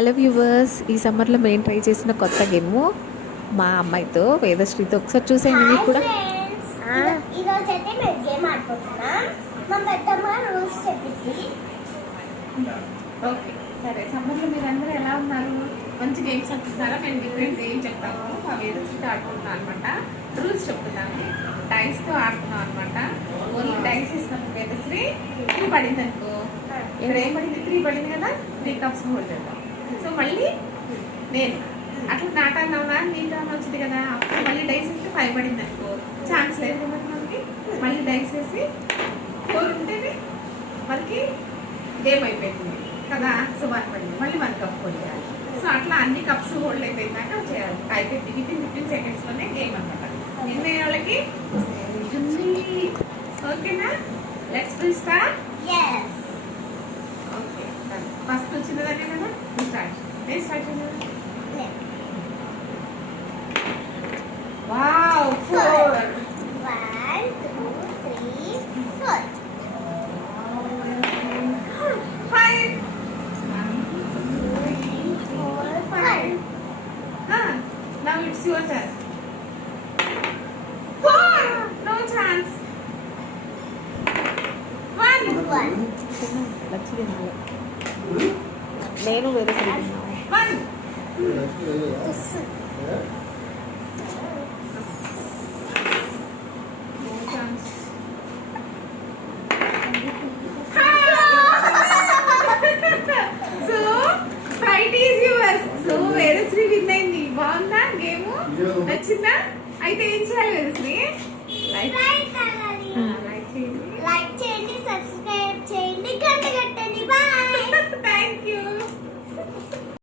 Hello viewers ఈ సమ్మర్లో మేము ట్రై చేసిన కొత్త గేమ్ మా అమ్మాయితో వేదశ్రీతో ఒకసారి చూసేయండి మీరు కూడా. ఓకే సరే. సమ్మర్లో మీరు అందరూ ఎలా ఉన్నారు? మంచి గేమ్స్ ఆడుతున్నారా? నేను డిఫరెంట్ గేమ్ చెప్తాము. మా వేదశ్రీతో ఆడుకుంటున్నాం అనమాట రూల్స్ చెప్తున్నాను డైస్తో ఆడుతున్నాం అనమాట ఓన్లీ డైస్ ఇస్తున్నాం వేదశ్రీ. త్రీ పడింది అనుకో ఇక్కడ ఏం పడింది? త్రీ పడింది కదా? త్రీ కప్స్ హోల్డ్ చేద్దాం. సో మళ్ళీ నేను. అట్లా నాటాలన్నా నీకు అని వచ్చింది కదా. అప్పుడు మళ్ళీ డైస్ వేస్తే ఫైవ్ పడింది అనుకో. ఛాన్స్ లేదు కదా మనకి. మళ్ళీ డైస్ వేసి ఫోర్ ఉంటేనే మనకి గేమ్ అయిపోయింది కదా. సో వన్ పడింది. మళ్ళీ వన్ కప్ హోల్డ్ చేయాలి సో అట్లా అన్ని కప్స్ హోల్డ్ అయిపోయిందాక చేయాలి. అయిపోయింది వితిన్ ఫిఫ్టీన్ సెకండ్స్లోనే గేమ్ అనమాట నిన్న వాళ్ళకి ఓకేనా లెట్స్ ఎస్ ఓకే ఫస్ట్ వచ్చిందనే కదా స్టార్ట్ నేను స్టార్ట్ చేయాలి wow four one two three four five four five now it's your turn four no chance one one Lakshmi తినాలి. నేను వేదశ్రీ తిన్నాను నచ్చిందా? అయితే ఏం చేయాలి రైట్